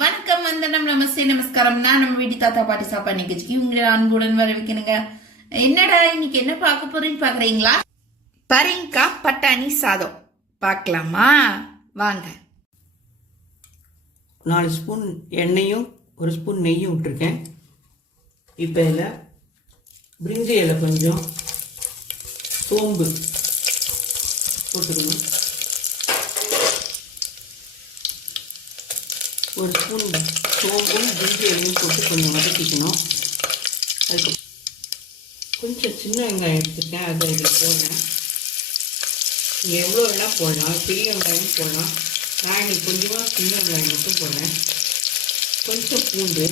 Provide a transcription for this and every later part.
வணக்கம், வந்தனம், நமஸ்தே, நமஸ்காரம். நான் நம்ம வீட்டு தாத்தா பாட்டி சாப்பாடு நிகழ்ச்சிக்கு உங்களை அன்புடன் வரவேற்கணுங்க. என்னடா இன்னைக்கு என்ன பார்க்க போறேன்னு பாக்குறீங்களா? பரங்கிக்காய் பட்டாணி சாதம் பார்க்கலாமா? வாங்க. 4 ஸ்பூன் எண்ணெயும் 1 ஸ்பூன் நெய்யும் விட்டுருக்கேன். இப்போ இதில் பிரிஞ்சி இலை கொஞ்சம், சோம்பு போட்டுக்கணும். 1 ஸ்பூன் சோம்பும் பிரிஞ்சி இலையும் போட்டு கொஞ்சம் வதக்கிக்கணும். அதுக்கு கொஞ்சம் சின்ன வெங்காயம் எடுத்துருக்கேன், அதை இதில் போடுறேன். நீங்கள் எவ்வளோ வேணால் போடலாம், பெரிய வெங்காயம் போடலாம். நான் இன்னைக்கு கொஞ்சமாக சின்ன வெங்காயம் மட்டும் போடுறேன். கொஞ்சம் பூண்டு,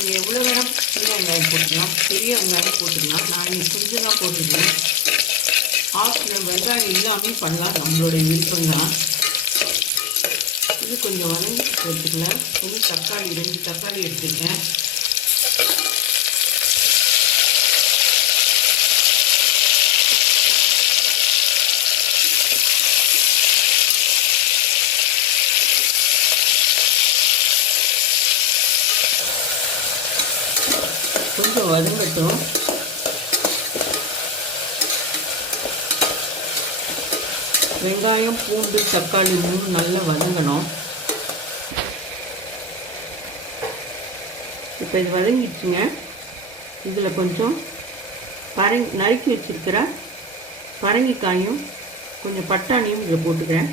நீங்கள் எவ்வளோ வேணால் சின்ன வெங்காயம் போட்டுக்கலாம், பெரிய வெங்காயம் போட்டுக்கலாம். நான் இன்னைக்கு கொஞ்சம் தான் போட்டுக்கிறேன். ஆப்ஷனல், வெங்காயம் இல்லாமல் பண்ணலாம், நம்மளுடைய விருப்பம் தான். இது கொஞ்சம் வதங்கி போட்டுக்கலாம். கொஞ்சம் தக்காளி 2 தக்காளி எடுத்துருக்கேன். கொஞ்சம் வதங்கட்டும். வெங்காயம், பூண்டு, தக்காளி 3 நல்லா வதங்கணும். இப்போ இது வதங்கிடுச்சுங்க. இதில் கொஞ்சம் நறுக்கி வச்சுருக்கிற பரங்கிக்காயும் கொஞ்சம் பட்டாணியும் இதில் போட்டுக்கிறேன்.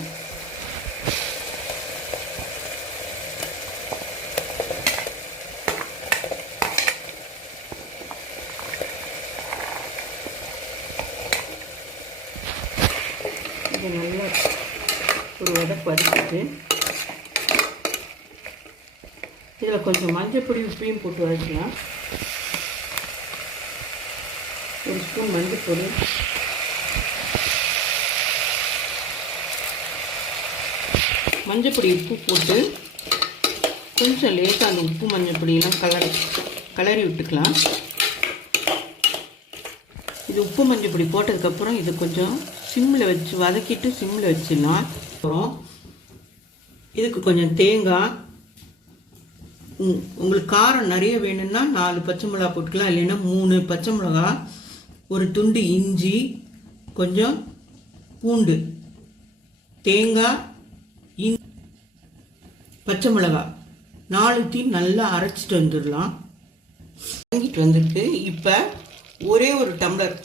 இதை நல்லா ஒரு வதக்கிட்டு இதில் கொஞ்சம் மஞ்சள் பொடி உப்பையும் போட்டு வதக்கலாம். 1 ஸ்பூன் மஞ்சள் பொடி, உப்பு போட்டு கொஞ்சம் லேசாக அந்த உப்பு மஞ்சள் பொடியெல்லாம் கலரி விட்டுக்கலாம். இது உப்பு மஞ்சள் பொடி போட்டதுக்கப்புறம் இது கொஞ்சம் சிம்மில் வச்சு வதக்கிட்டு சிம்மில் வச்சிடலாம். அப்புறம் இதுக்கு கொஞ்சம் தேங்காய், உங்களுக்கு காரம் நிறைய வேணும்னா 4 பச்சை மிளகா போட்டுக்கலாம், இல்லைன்னா 3 பச்சை மிளகா, ஒரு துண்டு இஞ்சி, கொஞ்சம் பூண்டு, தேங்காய், பச்சை மிளகா 4 நல்லா அரைச்சிட்டு வந்துடலாம். வாங்கிட்டு வந்துருக்கு. இப்போ ஒரே ஒரு டம்ளர்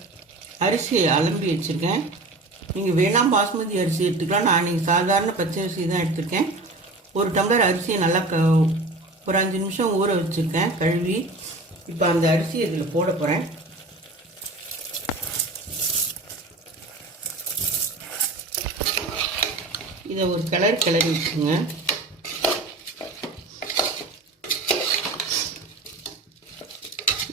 அரிசியை அலம்பி வச்சுருக்கேன். நீங்கள் வேணாம் பாஸ்மதி அரிசி எடுத்துக்கலாம். நான் நீங்கள் சாதாரண பச்சை அரிசி தான் எடுத்துருக்கேன். ஒரு டம்ளர் அரிசியை நல்லா ஒரு 5 நிமிஷம் ஊற வச்சுருக்கேன் கழுவி. இப்போ அந்த அரிசியை இதில் போட போகிறேன். இதை ஒரு கிளறி வச்சுங்க.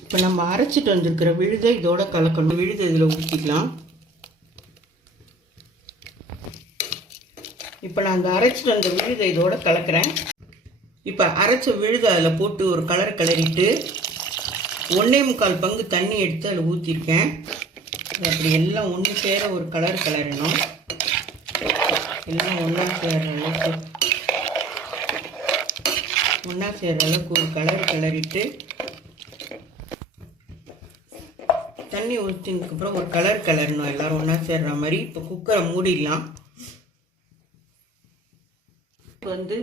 இப்போ நம்ம அரைச்சிட்டு வந்திருக்கிற விழுதை இதோட கலக்கணும். விழுதை இதில் ஊற்றிக்கலாம். இப்போ நான் அந்த அரைச்சிட்டு வந்த விழுதை இதோட கலக்கிறேன். இப்போ அரைச்ச விழுதை அதில் போட்டு ஒரு கிளறிட்டு 1.25 பங்கு தண்ணி எடுத்து அதில் ஊற்றிருக்கேன். அப்படி எல்லாம் ஒன்று சேர ஒரு கிளறணும். எல்லாம் ஒன்றா சேர அளவுக்கு ஒரு கிளறிட்டு தண்ணி ஊற்றினதுக்கப்புறம் ஒரு கிளறணும். எல்லோரும் ஒன்றா சேர்ற மாதிரி. இப்போ குக்கரை மூடிடலாம். இப்போ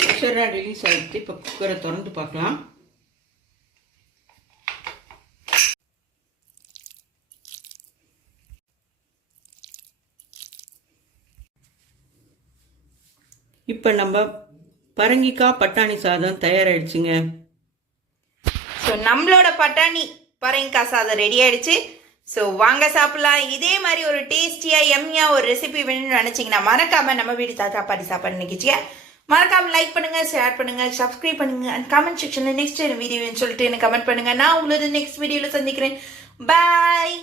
ப்ரெஷராக ரிலீஸ் ஆகிட்டு இப்போ குக்கரை திறந்து பார்க்கலாம். இப்போ நம்ம பரங்கிக்காய் பட்டாணி சாதம் தயாராகிடுச்சுங்க. ஸோ நம்மளோட பட்டாணி பரங்கிக்காய் சாதம் ரெடி ஆயிடுச்சு. ஸோ வாங்க சாப்பிடலாம். இதே மாதிரி ஒரு டேஸ்டியாக எம்மியாக ஒரு ரெசிபி வேணும்னு நினச்சிங்கன்னா மறக்காமல் நம்ம வீட்டு தாத்தா பாட்டி சாப்பாடு நிகழ்ச்சியை மறக்காமல் லைக் பண்ணுங்கள், ஷேர் பண்ணுங்கள், சப்ஸ்கிரைப் பண்ணுங்கள். அண்ட் கமெண்ட் செக்ஷனில் நெக்ஸ்ட் வீடியோன்னு சொல்லிட்டு எனக்கு கமெண்ட் பண்ணுங்கள். நான் உங்களோட நெக்ஸ்ட் வீடியோவில் சந்திக்கிறேன். பாய்.